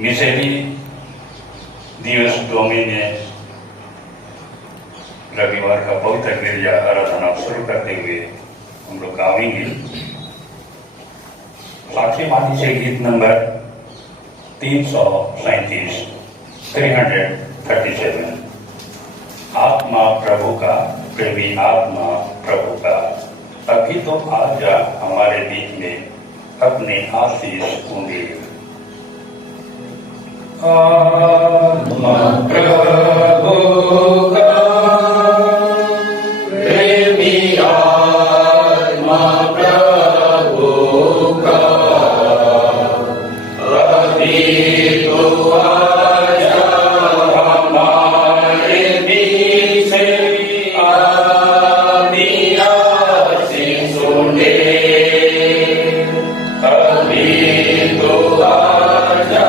मिसेरी दिवस डोमिने रविवार का पवित्र गिरजा आराधना शुरू करते हुए हम लोग गावेंगे। साक्षी मानी से गीत नंबर 337 337। आत्मा प्रभु का, प्रेमी आत्मा प्रभु का, अभी तो आ जा हमारे बीच में अपने आशीष उम्मीद। आत्मा प्रभु का, प्रेमी आत्मा प्रभु का, अभी तो आ जा हमारे बीच में अपनी आशीष सुने। अभी तो आ जा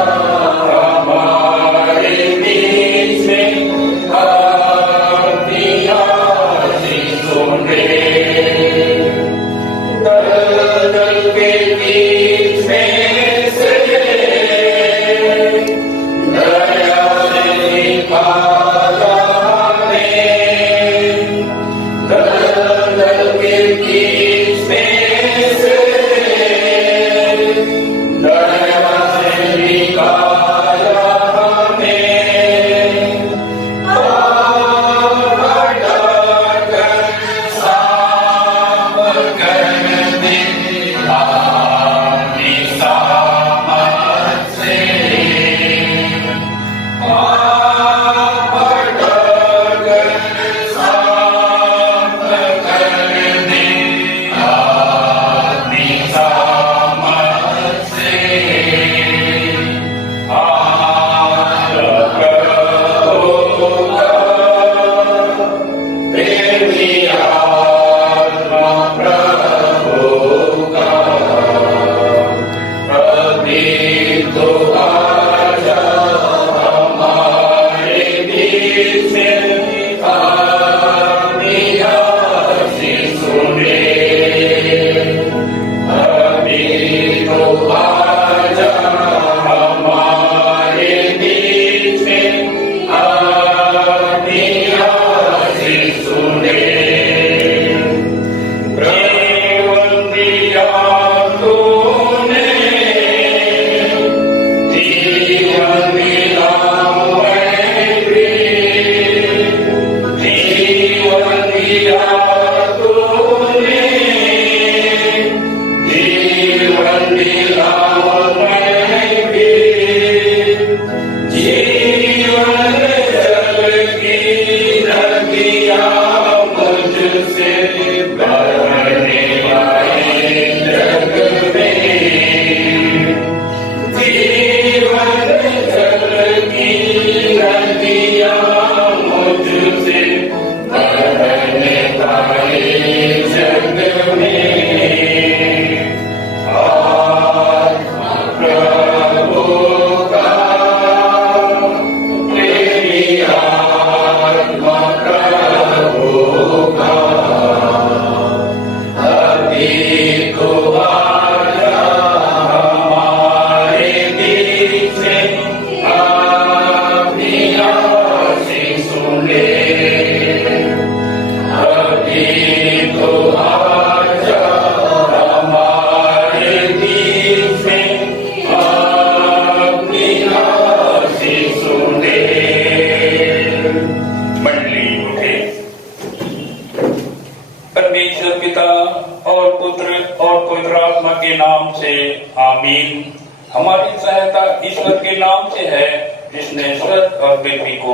हमारी सहायता ईश्वर के नाम से है, जिसने स्वर्ग और पृथ्वी को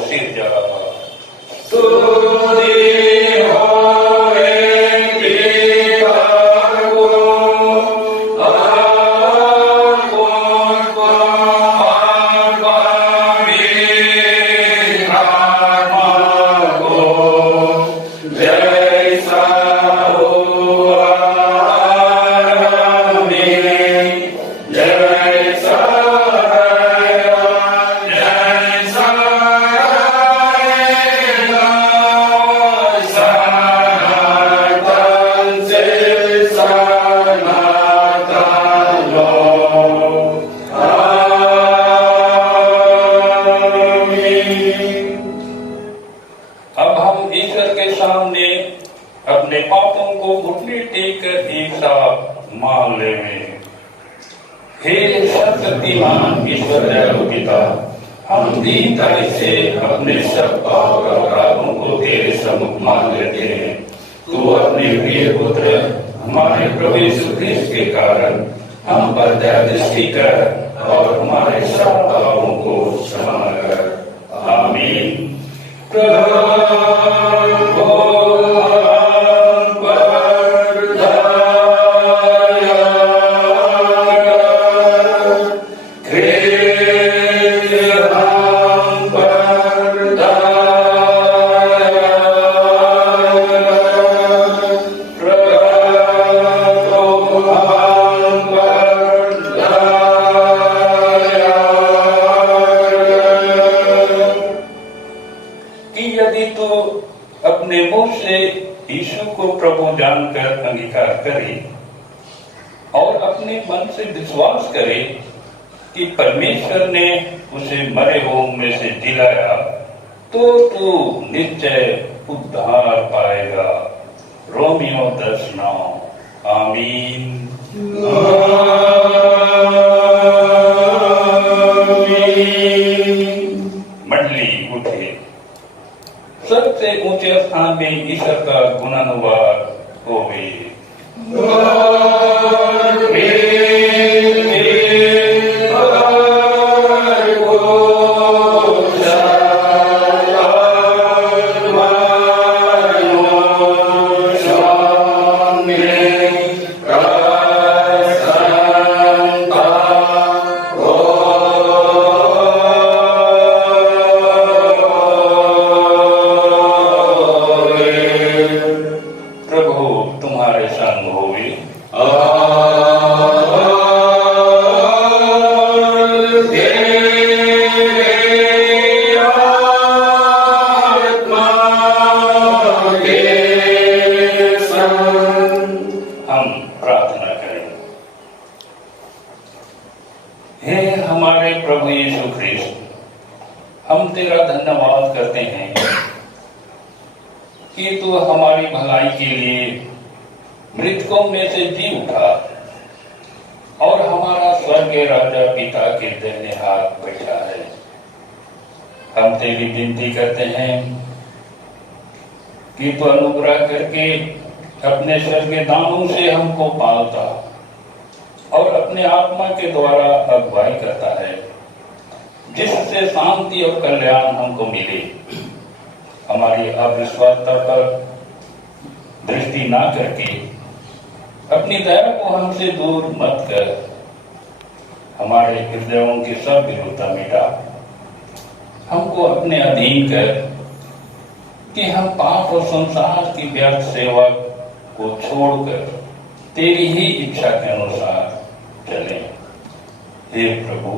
सिरजा। पापों को घुटने टेक कर एक साथ मान लेवे। हे सर्वशक्तिमान ईश्वर दयालु पिता, हम दीनता से अपने सब पाप और अपराधों को तेरे सम्मुख मान लेते हैं। तू अपने प्रिय पुत्र हमारे प्रभु यीशु ख्रिस्त के कारण हम पर दया दृष्टि कर और हमारे सब पापों को क्षमा कर। आमीन। अपने मुंह से यीशु को प्रभु जानकर अंगीकार करे और अपने मन से विश्वास करे कि परमेश्वर ने उसे मरे हुओं में से जिलाया, तो तू निश्चय उद्धार पाएगा। रोमियो 10:9। आमीन। मंडली उठे, सबसे ऊंचे स्थान में ईश्वर का गुणानुवाद होवे। हमारे प्रभु यीशु ख्रिस्त, हम तेरा धन्यवाद करते हैं कि तू हमारी भलाई के लिए मृतकों में से जी उठा और हमारा स्वर्गीय राजा पिता के दाहिने हाथ बैठा है। हम तेरी विनती करते हैं कि तू अनुग्रह करके अपने स्वर्गीय दानों से हमको पालता और अपने आत्मा के द्वारा अगुवाई करता है, जिससे शांति और कल्याण हमको मिले। हमारी अविश्वासता पर दृष्टि ना करके अपनी दया को हमसे दूर मत कर। हमारे हृदयों की सब विरोधता मिटा, हमको अपने अधीन कर कि हम पाप और संसार की व्यर्थ सेवा को छोड़कर तेरी ही इच्छा के अनुसार चले। हे प्रभु,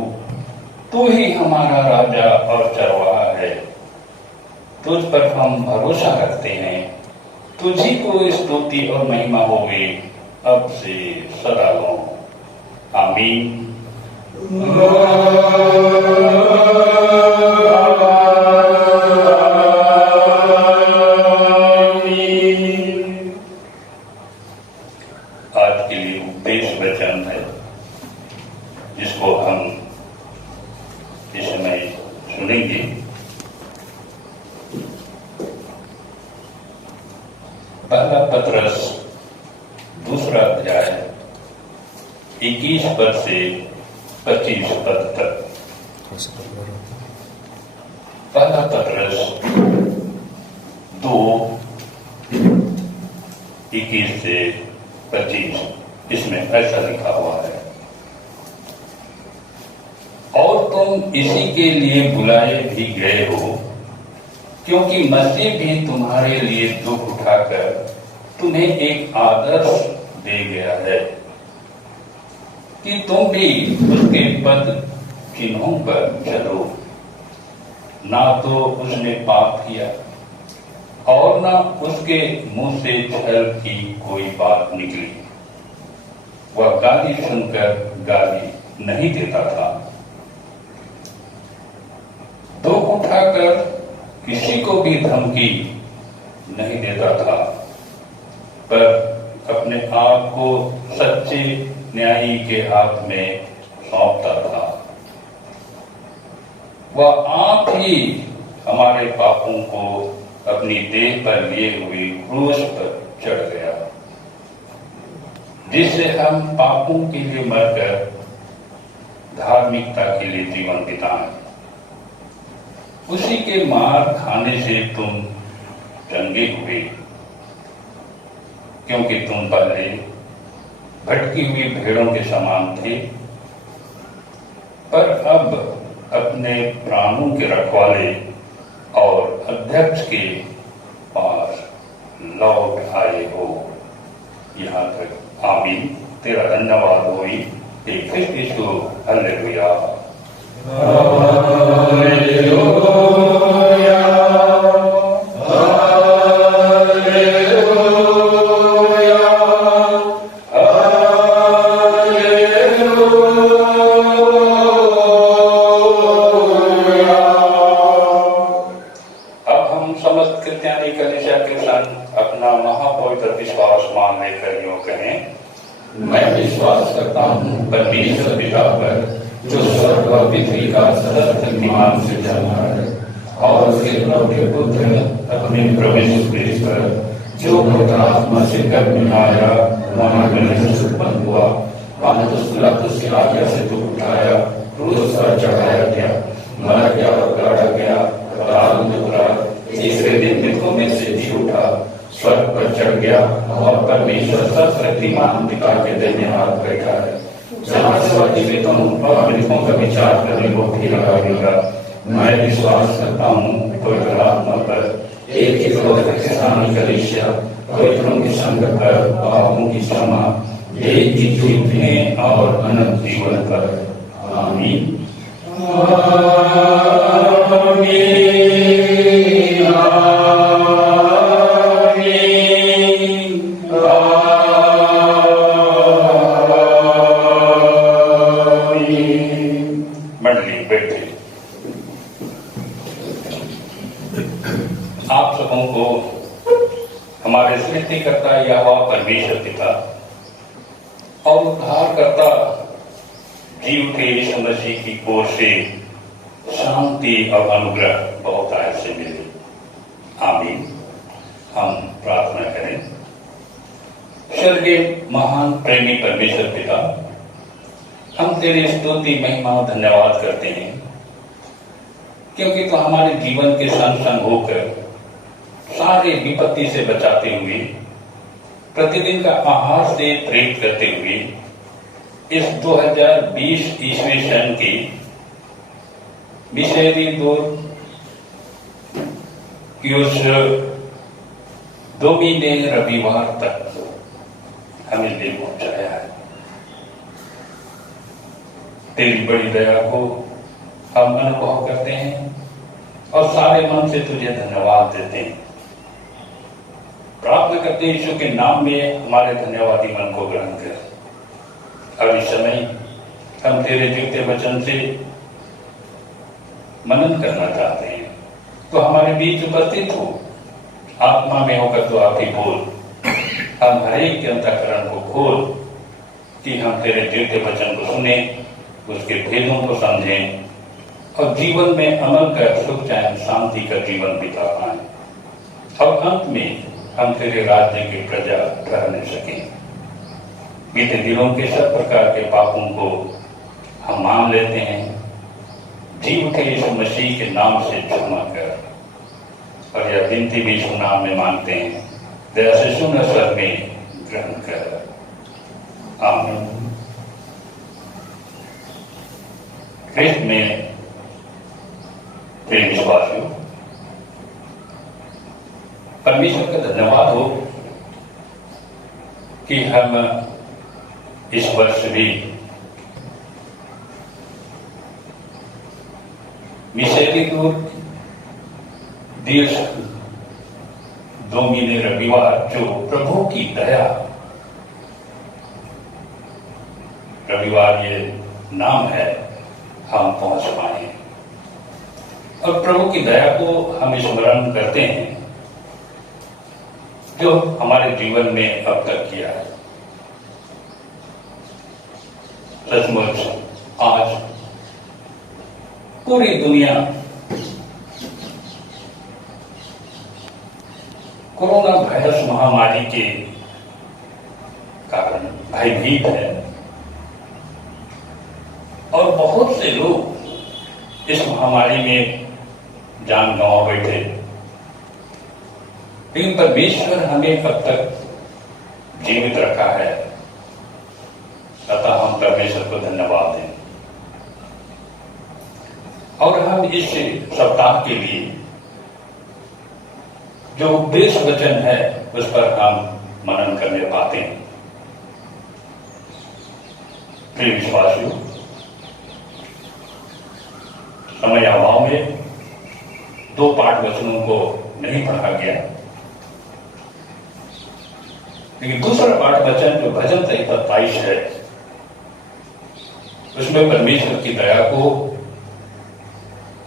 तू ही हमारा राजा और चरवाहा है। तुझ पर हम भरोसा रखते हैं। तुझी को स्तुति और महिमा होगी अब से सदा हो। आमीन। आज के लिए उपदेश वचन है, जिसको हम इस समय सुनेंगे। पहला पत्रस 2 अध्याय 21 पद से 25 पद तक। पहला पत्रस 2:21 से 25, इसमें ऐसा लिखा हुआ है, और तुम इसी के लिए बुलाए भी गए हो, क्योंकि मसीह भी तुम्हारे लिए दुख उठाकर तुम्हें एक आदर्श दे गया है कि तुम भी उसके पद चिन्हों पर चलो। ना तो उसने पाप किया और ना उसके मुंह से छल की कोई बात निकली। वह गाली सुनकर गाली नहीं देता था, दुख उठाकर किसी को भी धमकी नहीं देता था, पर अपने आप को सच्चे न्यायी के हाथ में सौंपता था। वह आप ही हमारे पापों को अपनी देह पर लिए हुए क्रूस पर चढ़ गया, जिससे हम पापों के लिए मरकर धार्मिकता के लिए जीवन बिताएं। उसी के मार खाने से तुम चंगे हुए, क्योंकि तुम पहले भटकी हुई भेड़ों के समान थे, पर अब अपने प्राणों के रखवाले और अध्यक्ष के पास लौट आए हो। यहाँ तक आमीन। तेरा धन्यवाद होई हे ख्रिस्त यीशु। हालेलुया। मैं विश्वास करता हूँ परमेश्वर पिता पर, जो स्वर्ग और पृथ्वी का सर्वशक्तिमान सृजनहार है, और उसके लौटे पुत्र अपने प्रभु यीशु क्रिस्त पर, जो पवित्र आत्मा से गर्भ में आया, वहाँ गलील से उत्पन्न हुआ, पिलातुस पिलातुस की आज्ञा से दुख उठाया, क्रूस पर चढ़ाया गया, मरा गया और गाड़ा गया, पाताल में उतरा, तीसरे दिन मृतकों में से जी उठा, स्वर्ग पर चढ़ गया और परमेश्वर सर्वशक्तिमान पिता के दाहिने हाथ बैठा है, जहाँ से वह जीवितों और मृतकों का विचार करने को भी लगाएगा। मैं विश्वास करता हूँ पवित्र आत्मा पर, एक ही प्रधान कलीसिया, पवित्रों की संगत पर, पापों की क्षमा, एक ही जीतने और अनंत जीवन पर। आमीन। मंडली बैठे। आप सबों को हमारे सृष्टिकर्ता यहोवा परमेश्वर पिता और उद्धारकर्ता जीव के यीशु मसीह की ओर से शांति और अनुग्रह बहुत आय से मिले। आमीन। हम प्रार्थना करें। स्वर्गीय महान प्रेमी परमेश्वर पिता, हम तेरी स्तुति महिमा धन्यवाद करते हैं, क्योंकि तो हमारे जीवन के संग संग होकर सारे विपत्ति से बचाते हुए, प्रतिदिन का आहार से प्रेरित करते हुए, इस 2020 ईस्वी सन की मिशनरी दूर की उस दोमीने रविवार तक हमें ले पहुंचाया है। तेरी बड़ी दया को हम अनुभव करते हैं और सारे मन से तुझे धन्यवाद देते हैं। प्रार्थना करते हैं यीशु के नाम में हमारे धन्यवादी मन को ग्रहण कर। अब इस समय हम तेरे जीवते वचन से मनन करना चाहते हैं, तो हमारे बीच उपस्थित हो, आत्मा में होकर तो आप ही बोल। हम हरेक के अंतःकरण को खोल कि हम तेरे जीवते वचन को सुने, उसके भेदों को समझें और जीवन में अमल कर सुख चैन शांति का जीवन बिता पाएं और अंत में हम तेरे राज्य की प्रजा ठहरने सकें। बीते दिनों के सब प्रकार के पापों को हम मान लेते हैं, जीव के यीशु मसीह के नाम से क्षमा कर, और यह विनती भी यीशु नाम में मांगते हैं। दया से सुन स्वर में ग्रहण कर। आमीन। ख्रिस्त में प्रेम विश्वासियों, परमेश्वर का धन्यवाद हो कि हम इस वर्ष भी मिशनरी दूर दिवस 2 महीने रविवार, जो प्रभु की दया रविवार ये नाम है, हम पहुंच पाए और प्रभु की दया को हम स्मरण करते हैं जो हमारे जीवन में अब तक किया है। सचमुच आज पूरी दुनिया कोरोना वायरस महामारी के कारण भयभीत है और बहुत से लोग इस महामारी में जान गंवा बैठे, लेकिन परमेश्वर हमें अब तक जीवित रखा है, अतः हम परमेश्वर को धन्यवाद दें। और हम इस सप्ताह के लिए जो उपदेश वचन है उस पर हम मनन करने पाते हैं। प्रिय विश्वासियों, समय अभाव में 2 पाठ वचनों को नहीं पढ़ा गया, लेकिन दूसरा पाठ वचन जो भजन 27 है उसमें परमेश्वर की दया को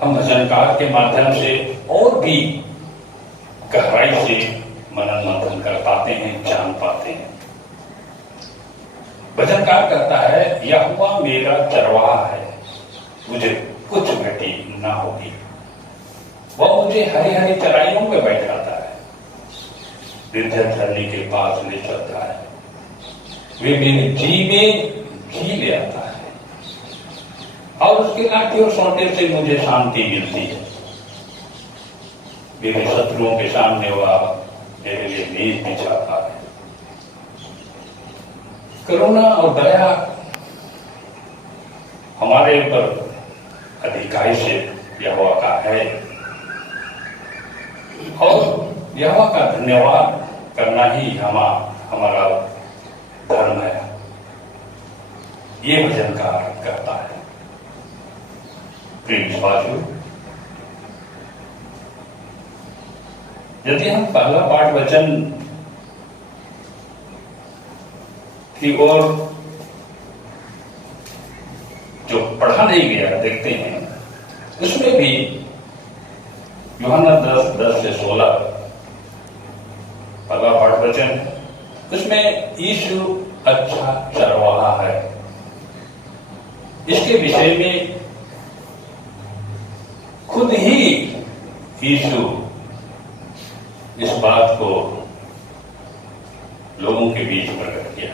हम भजनकार के माध्यम से और भी गहराई से मनन मंथन कर पाते हैं, जान पाते हैं। भजनकार कहता है, यहोवा मेरा चरवाहा है, मुझे कुछ घटी ना होगी। वह मुझे हरी हरी चराइयों में बैठाता है, निर्जल झरने के पास ले चलता है, वे मेरे जी में जी ले आता है और उसके लाठी और सोंटे से मुझे शांति मिलती है। मेरे शत्रुओं के सामने वह मेरे लिए मेज बिछाता है। करुणा और दया हमारे ऊपर अधिकाई से यहोवा का है और यहोवा का धन्यवाद करना ही हमारा धर्म है। ये भजनकार करता है। प्रिय विश्वासियों, यदि हम पहला पाठ वचन की ओर जो पढ़ा नहीं गया देखते हैं, उसमें भी यूहन्ना 10:10 से 16 पहला पाठ वचन, उसमें यीशु अच्छा चरवाहा है। इसके विषय में खुद ही यीशु इस बात को लोगों के बीच प्रकट किया,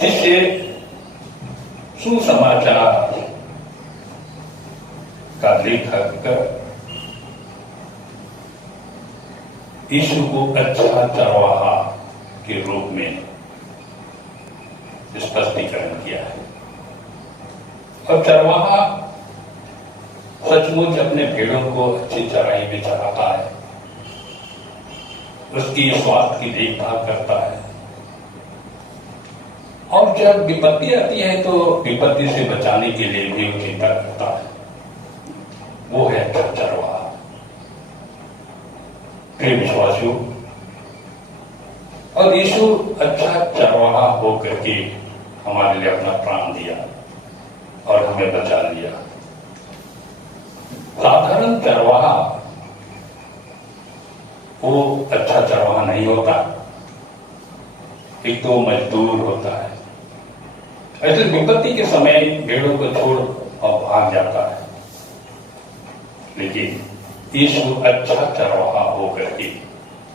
जिससे सुसमाचार का लेखक यीशु को अच्छा चरवाहा के रूप में स्पष्टीकरण किया है। और चरवाहा सचमुच अपने भेड़ों को अच्छी चराई में चराता है, उसकी स्वास्थ्य की देखभाल करता है और जब विपत्ति आती है तो विपत्ति से बचाने के लिए भी वो चिंता करता है। वो है अच्छा चरवाहा। प्रिय विश्वासियों, और यीशु अच्छा चरवाहा होकर के हमारे लिए अपना प्राण दिया और हमें बचा लिया। साधारण चरवाहा वो अच्छा चरवाहा नहीं होता, एक तो मजदूर होता है। ऐसे विपत्ति के समय भेड़ों को छोड़ और भाग जाता है, लेकिन यीशु अच्छा चरवाहा होकर के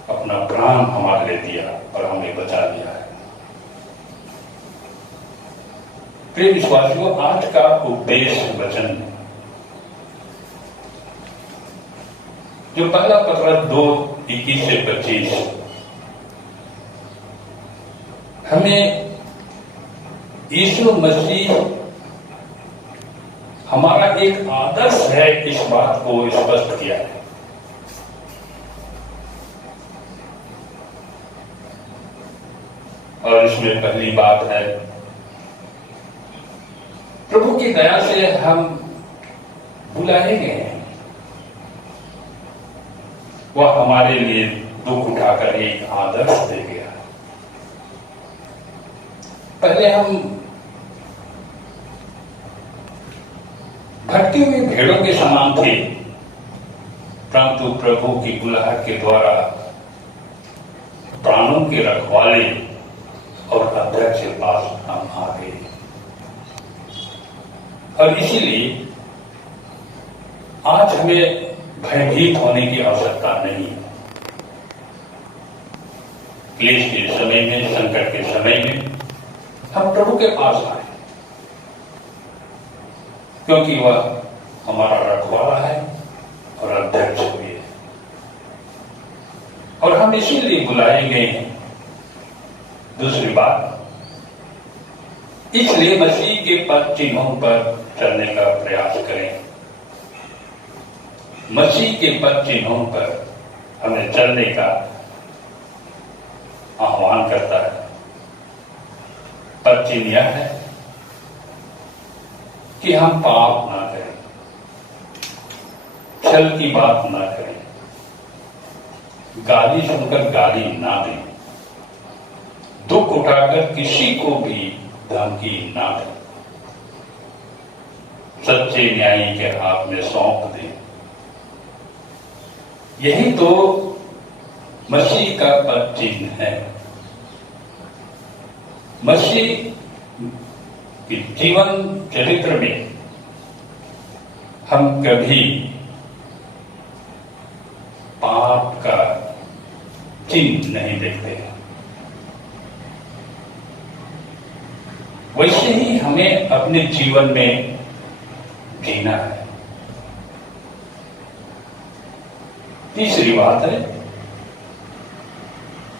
अपना प्राण हमारे लिए दिया और हमें बचा लिया है। प्रिय विश्वासियों, आज का उपदेश वचन जो पहला पत्र 2:21 से 25 हमें यीशु मसीह हमारा एक आदर्श है, इस बात को स्पष्ट किया है। और इसमें पहली बात है, प्रभु की दया से हम बुलाए गए हैं। वह हमारे लिए दुख उठाकर एक आदर्श दे गया। पहले हम भटकी हुई भेड़ों के समान थे, परंतु प्रभु की बुलाहट के द्वारा प्राणों के रखवाले और अध्यक्ष के पास हम आ गए। और इसीलिए आज हमें भयभीत होने की आवश्यकता नहीं है। क्लेश के समय में, संकट के समय में हम प्रभु के पास आए, क्योंकि वह हमारा रखवाला है और अध्यक्ष भी है। और हम इसीलिए बुलाए गए हैं। दूसरी बात, इसलिए मसीह के पद चिन्हों पर चलने का प्रयास करें। मसीह के पद चिन्हों पर हमें चलने का आह्वान करता है। पद चिन्ह यह है कि हम पाप ना करें, छल की बात ना करें, गाली सुनकर गाली ना दें, दुख उठाकर किसी को भी धमकी ना दें, सच्चे न्यायी के हाथ में सौंप दें। यही तो मसीह का पद चिन्ह है। मसीह के जीवन चरित्र में हम कभी पाप का चिन्ह नहीं देखते हैं। वैसे ही हमें अपने जीवन में जीना है। तीसरी बात है,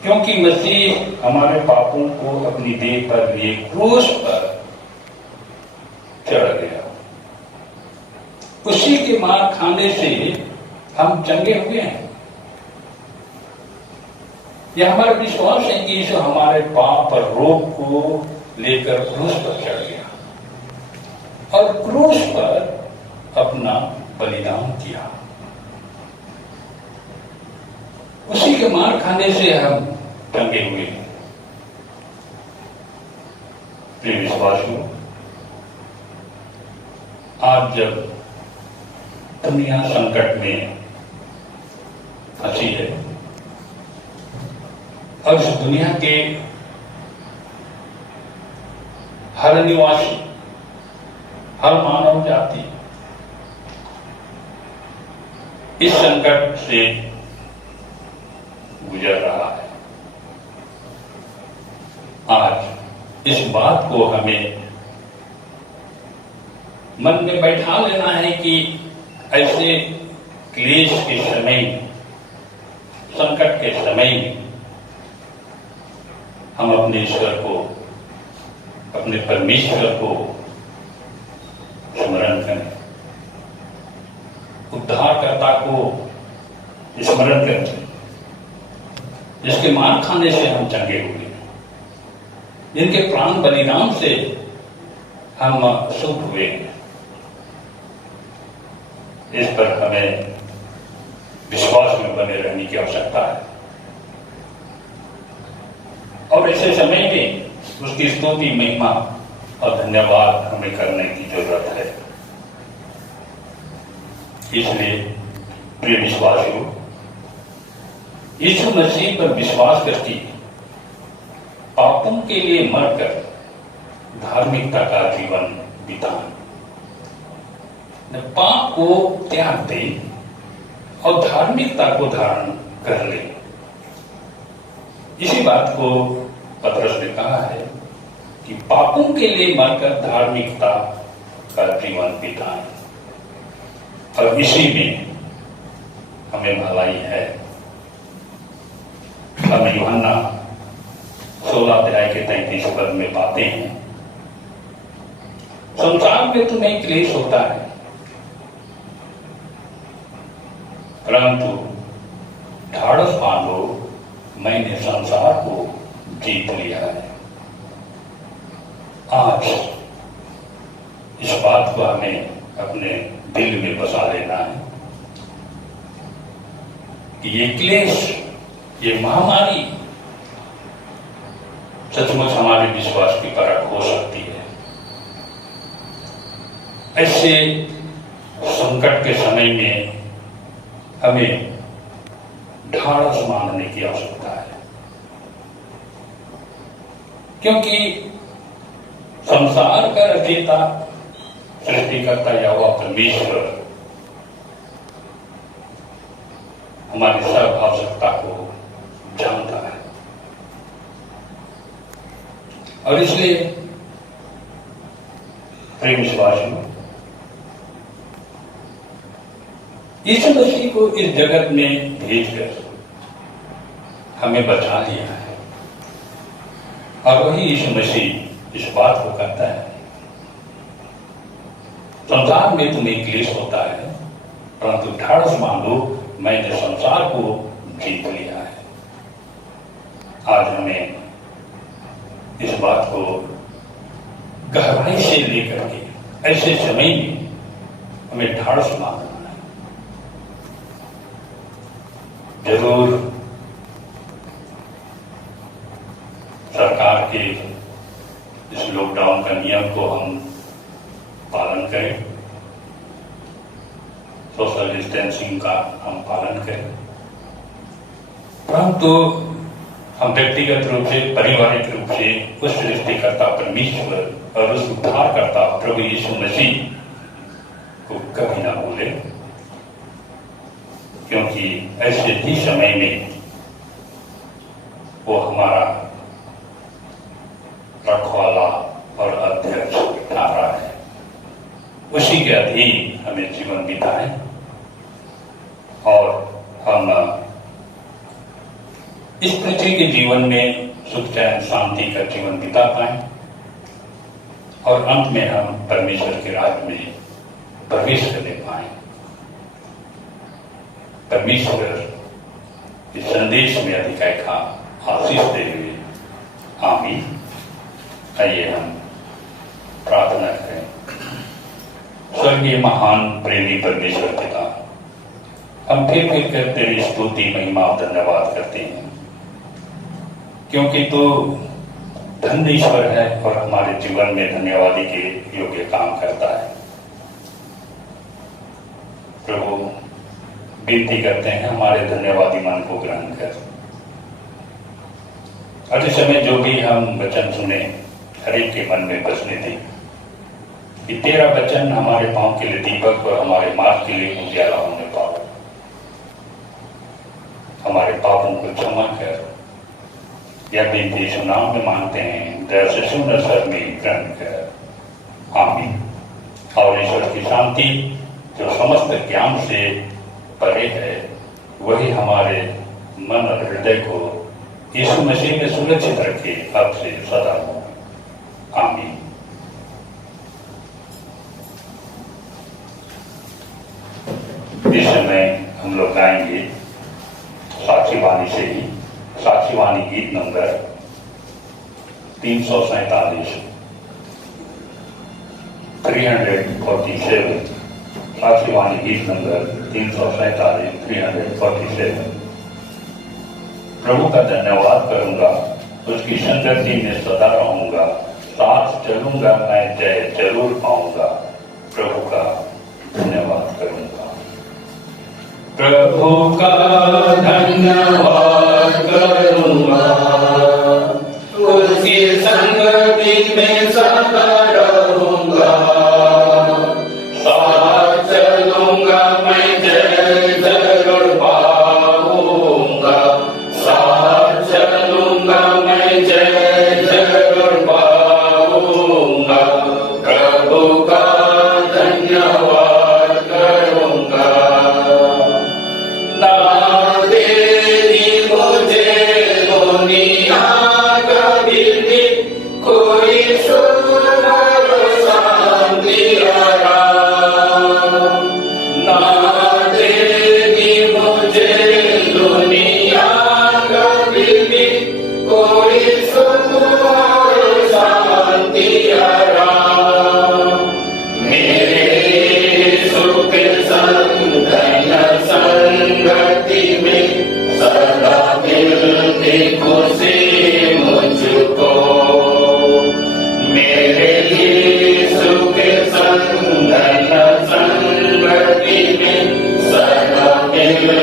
क्योंकि मसीह हमारे पापों को अपनी देह पर लिए क्रूस पर चढ़ गया, उसी के मार खाने से हम चंगे हुए हैं। यह हमारा विश्वास है कि यीशु हमारे पाप और रोग को लेकर क्रूस पर चढ़ गया और क्रूस पर अपना बलिदान किया। उसी के मार खाने से हम टंगे हुए हैं। प्रिय विश्वासियों, आज जब दुनिया संकट में फंसी है और इस दुनिया के हर निवासी, हर मानव जाति इस संकट से गुजर रहा है, आज इस बात को हमें मन में बैठा लेना है कि ऐसे क्लेश के समय, संकट के समय में हम अपने ईश्वर को, अपने परमेश्वर को स्मरण करें, उद्धारकर्ता को स्मरण करें, जिसके मार खाने से हम चंगे हुए, जिनके प्राण बलिदान से हम शुद्ध हुए। इस पर हमें विश्वास में बने रहने की आवश्यकता है और ऐसे समय में उसकी स्तुति, महिमा और धन्यवाद हमें करने की जरूरत है। इसलिए प्रिय विश्वासियों, यीशु मसीह पर विश्वास करके पापों के लिए मरकर धार्मिकता का जीवन बिताएं, पाप को त्याग दें और धार्मिकता को धारण कर लें। इसी बात को पतरस ने कहा है कि पापों के लिए मरकर धार्मिकता का जीवन बिताएं और इसी में हमें भलाई है। हम यूहन्ना 16 अध्याय के 33 पद में पाते हैं, संसार में तुम्हें क्लेश होता है, परंतु ढाढ़स बांधो, मैंने संसार को जीत लिया है। आज इस बात को हमें अपने दिल में बसा लेना है कि ये क्लेश, ये महामारी सचमुच हमारे विश्वास की परख हो सकती है। ऐसे संकट के समय में हमें ढाढ़स मानने की आवश्यकता है, क्योंकि संसार का रचयिता सृष्टिकर्ता या परमेश्वर हमारी सब आवश्यकता को जानता है। और इसलिए प्रेम विश्वासियों, यीशु मसीह को इस जगत में भेजकर हमें बचा लिया है। और वही यीशु मसीह इस बात को कहता है, संसार में तुम्हें क्लेश होता है, परंतु ढाढ़स मान लो, मैंने संसार को जीत लिया है। आज हमें इस बात को गहराई से लेकर के ऐसे समय में हमें ढाढ़स मानना है। जरूर सरकार के इस लॉकडाउन का नियम को हम पालन करें, सोशल डिस्टेंसिंग का हम पालन करें, परंतु हम व्यक्तिगत रूप से, पारिवारिक रूप से उस सृष्टिकर्ता परमेश्वर और उस उद्धारकर्ता प्रभु यीशु मसीह को कभी ना भूले, क्योंकि ऐसे ही समय में वो हमारा रखवाला और अध्यक्ष ठहरा है। उसी के अधीन हमें जीवन बिताएं और हम इस पृथ्वी के जीवन में सुख चैन शांति का जीवन बिता पाए और अंत में हम परमेश्वर के राज्य में प्रवेश करने पाए। परमेश्वर इस संदेश में अधिकार का आशीष दे हुए आमीन। आइए हम प्रार्थना करें। स्वर्गीय महान प्रेमी परमेश्वर पिता, हम फिर कर तेरी स्तुति महिमा और धन्यवाद करते हैं, क्योंकि तू धन्य ईश्वर है और हमारे जीवन में धन्यवादी के योग्य काम करता है। प्रभु, विनती करते हैं हमारे धन्यवादी मन को ग्रहण कर। और इस समय जो भी हम वचन सुने, हर एक के मन में बसने दे कि तेरा वचन हमारे पांव के लिए दीपक और हमारे मार्ग के लिए उजियारा होने पाओ। हमारे पापों को क्षमा कर, यह विनती यीशु नाम में मांगते हैं, दया से सुन सर में ग्रहण कर आमीन। और ईश्वर की शांति जो समस्त ज्ञान से परे है, वही हमारे मन और हृदय को यीशु मसीह में सुरक्षित रखे अब से सदा हो आमीन। इस समय हम लोग गाएंगे साक्षी वाणी से ही साक्षी वाणी गीत नंबर 347 347। साक्षी वाणी गीत नंबर 347 347। प्रभु का धन्यवाद करूंगा, उसकी संगति में सदा रहूंगा, साथ चलूंगा मैं जय जरूर पाऊंगा, प्रभु का धन्यवाद करूंगा। प्रभु का धन्यवाद करूंगा, उसकी संगति में सदा रहूंगा, साथ चलूंगा मैं जय जरूर पाऊंगा, साथ चलूंगा मैं जय जरूर पाऊंगा, प्रभु का धन्यवाद करूंगा। ना देगी मुझे दुनिया कभी भी कोई सुख और शांति आराम, ना देगी मुझे दुनिया कभी भी कोई सुख और शांति आराम। मेरे सुख संग धन्य संगति में सदा मिलती खुशी मुझको, मेरे लिए सुख संग धन्य संगति में सदा मिलती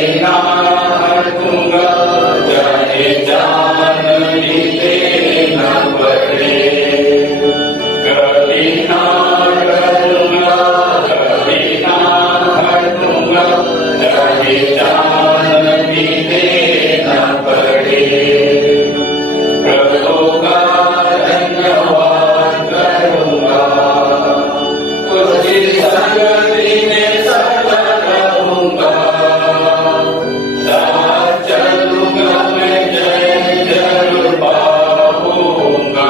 कलीना दूंगा चाहे जान भी देना पड़े। कलीना दूंगा कलीना दूंगा चाहे जान भी देना पड़े। प्रभु का धन्यवाद करूंगा उसकी संगति में सदा रहूंगा। साथ चलूंगा मैं जय जरूर पाऊंगा।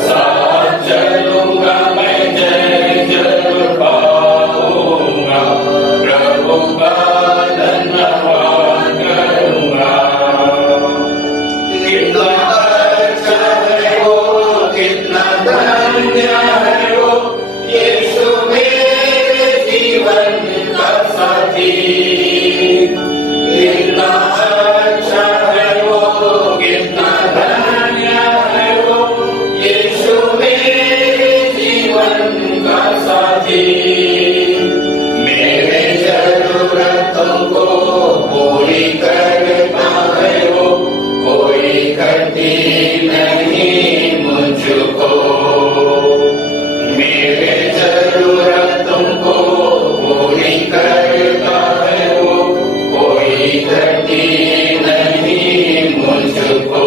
साथ चलूंगा मैं जय जरूर पाऊंगा। प्रभु का धन्यवाद करूंगा। कितना अच्छा है वो कितना धन्य है वो यीशु मेरे जीवन का साथी। कितना अच्छा है वो कितना धन्य है वो यीशु मेरे जीवन का साथी। मेरे जरूरतों को पूरी करता है वो कोई कटी नहीं मुझको। मेरे जरूरतों को पूरी करता है वो कोई कटी नहीं मुझको।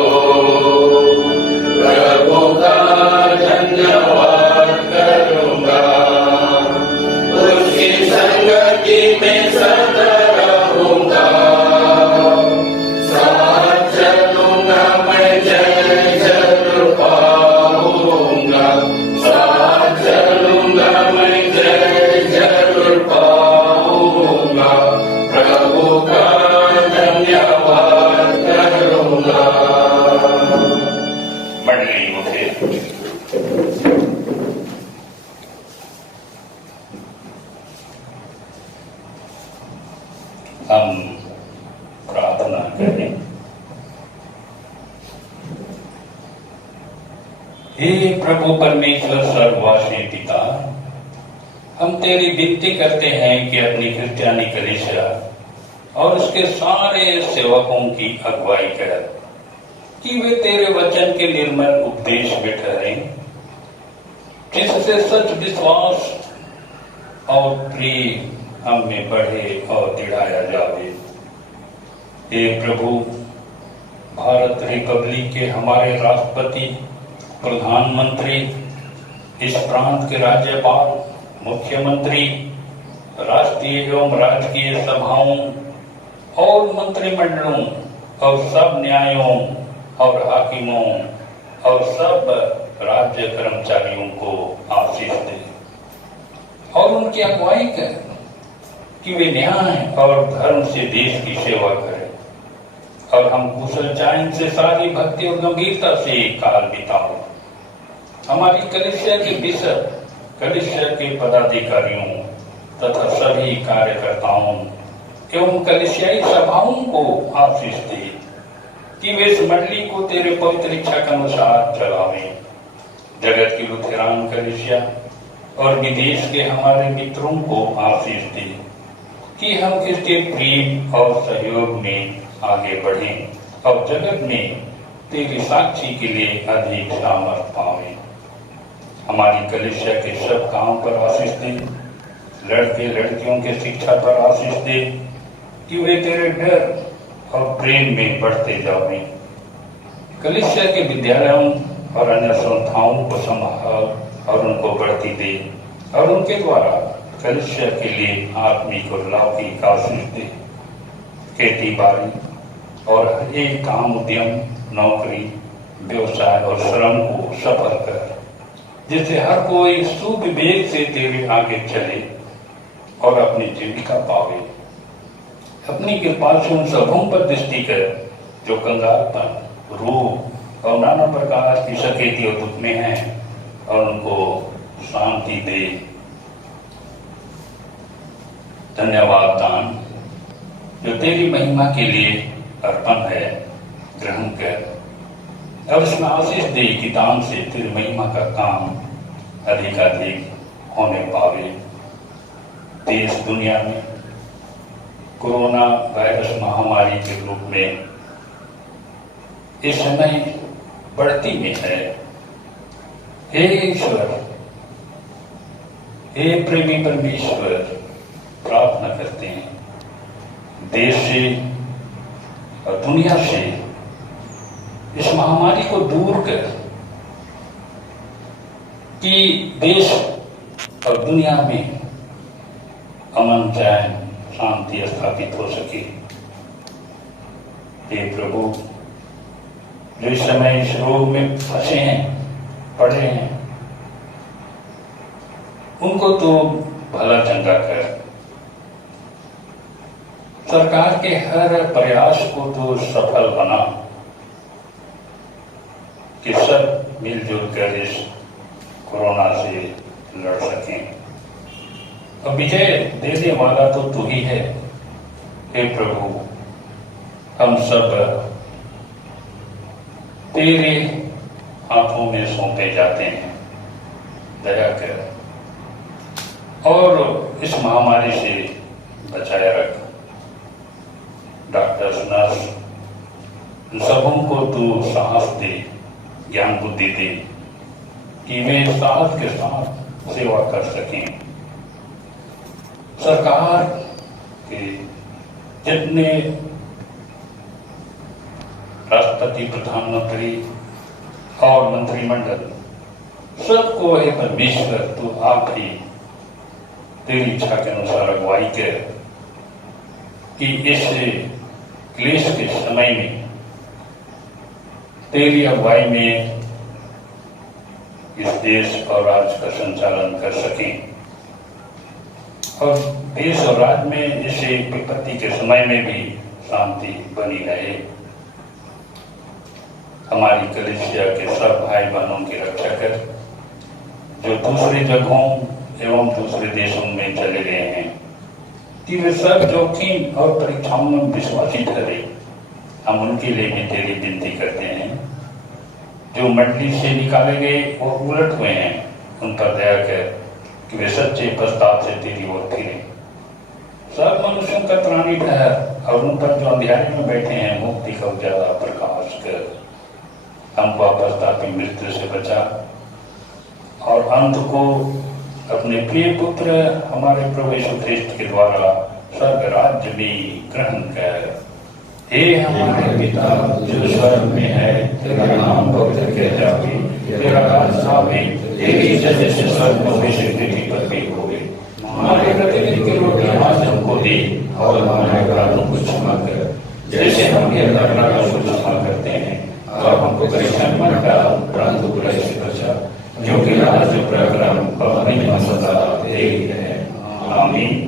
प्रभु का धन्यवाद करूंगा उसकी संगति में सदा रहूंगा। साथ चलूंगा मैं जय जरूर पाऊंगा। साथ चलूंगा मैं जय जरूर पाऊंगा। प्रभु का धन्यवाद करूंगा। मंडली मुझे हम प्रार्थना करें। हे प्रभु परमेश्वर सर्ववासी पिता, हम तेरी विनती करते हैं कि अपनी क्रिश्चियानी कलीसिया और उसके सारे सेवकों की अगुवाई कर कि वे तेरे वचन के निर्मल उपदेश में ठहरे जिससे सच विश्वास और प्रेम हम में बढ़े और दिढ़ाया जावे। हे प्रभु, भारत रिपब्लिक के हमारे राष्ट्रपति, प्रधानमंत्री, इस प्रांत के राज्यपाल, मुख्यमंत्री, राष्ट्रीय एवं राजकीय सभाओं और मंत्रिमंडलों और सब न्यायों और हाकिमों और सब राज्य कर्मचारियों को आशीष दे और उनकी अगुवाई कर कि वे न्याय और धर्म से देश की सेवा करें और हम कुशल चाइन से सारी भक्ति और गंभीरता से काल बिताओ। हमारी कलीसिया के बिशप, कलीसिया के पदाधिकारियों तथा सभी कार्यकर्ताओं एवं कलीसियाई सभाओं को आशीष दे कि वे इस मंडली को तेरे पवित्र इच्छा के अनुसार चलावें। जगत की लुथेरान कलीसिया और विदेश के हमारे मित्रों को आशीष दे कि हम इसके प्रेम और सहयोग में आगे बढ़ें और जगत में तेरी साक्षी के लिए अधिक सामर्थ पावें। हमारी कलीसिया के सब काम पर आशीष दे, लड़के लड़कियों के शिक्षा पर आशीष दे कि वे तेरे डर और प्रेम में बढ़ते जावें। कलीसिया के विद्यालयों और अन्य संस्थाओं को संभाल और उनको बढ़ती दे और उनके द्वारा कलीसिया के लिए आत्मिक और लौकिक आशीष दे। खेती बाड़ी और एक काम उद्यम, नौकरी, व्यवसाय और श्रम को सफल कर जिससे हर कोई सुविवेक से तेरे आगे चले और अपनी जीविका पावे। अपनी कृपा से उन सबों पर दृष्टि कर जो कंगालपन, रोग और नाना प्रकार की सकेती और दुख में हैं और उनको शांति दे। धन्यवाद दान जो तेरी महिमा के लिए अर्पण है ग्रहण कर और इसमें आशीष दे कि दान से तेरी महिमा का काम अधिकाधिक होने पावे। देश दुनिया में कोरोना वायरस महामारी के रूप में इस समय बढ़ती में है। हे ईश्वर, हे प्रेमी परमेश्वर, प्रार्थना करते हैं देश से और दुनिया से इस महामारी को दूर कर कि देश और दुनिया में अमन, चैन, शांति स्थापित हो सके। हे प्रभु, जो इस समय इस रोग में फंसे हैं, पड़े हैं, उनको तो भला चंगा कर। सरकार के हर प्रयास को तो सफल बना कि सब मिलजुल कर इस कोरोना से लड़ सकें। और विजय देने वाला तो तू ही है। हे प्रभु, हम सब तेरे हाथों में सौंपे जाते हैं। दया कर और इस महामारी से बचाए रख। डॉक्टर्स, नर्स, इन सबों को तू साहस दे, ज्ञान बुद्धि दे कि वे साहस के साथ सेवा कर सकें। सरकार के जितने राष्ट्रपति, प्रधानमंत्री और मंत्रिमंडल, सबको हे परमेश्वर तू आप ही तेरी इच्छा के अनुसार अगुवाई कर कि इस क्लेश के समय में तेरी अगुवाई में इस देश और राज्य का संचालन कर सकें और देश और राज्य में इस विपत्ति के समय में भी शांति बनी रहे। हमारी कलीसिया के सब भाई बहनों की रक्षा कर जो दूसरे जगहों एवं दूसरे देशों में चले गए हैं कि वे सब जोखिम और परीक्षाओं में विश्वासी ठहरे। हम उनके लिए भी तेरी विनती करते हैं। जो मंडली से निकाले गए और उलट हुए हैं, उन पर दया कर कि वे सच्चे प्रस्ताव से तेरी ओर फिरें। सब मनुष्यों का त्राणी ठहर और उन पर जो अंधेरे में बैठे हैं मुक्ति का उजाला प्रकाश कर। हमको अपस्तापी मृत्यु से बचा और अंत को अपने प्रिय पुत्र हमारे प्रभु यीशु ख्रिस्त के द्वारा स्वर्ग राज्य में ग्रहण कर। हे हमारे पिता जो स्वर्ग में है, तेरा नाम पवित्र किया जाए, तेरा राज्य आवे, तेरी इच्छा जैसे स्वर्ग में वैसे पृथ्वी पर भी होवे। हमारे प्रतिदिन की रोटी आज हमको दे और हमारे अपराधों को क्षमा कर जैसे हम भी अपराधों को क्षमा करते हैं, और हमको परीक्षा में मत डाल परंतु बुराई से बचा, क्योंकि राज्य, प्रक्रम और महिमा सदा तेरी है। आमीन।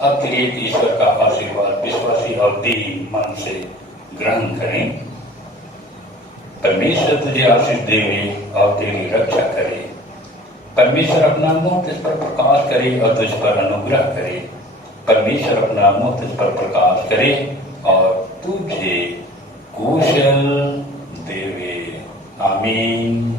अब फिर एक ईश्वर का आशीर्वाद विश्वासी और दीन मन से ग्रहण करें। परमेश्वर तुझे आशीष देवे और तेरी रक्षा करे। परमेश्वर अपना मुंह तुझ पर प्रकाश करे और तुझ पर अनुग्रह करे। परमेश्वर अपना मुंह तुझ पर प्रकाश करे और तुझे कुशल देवे। आमीन।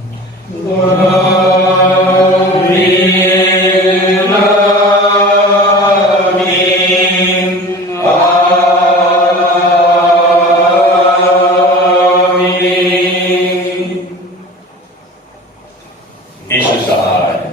ईश्वर सहाय।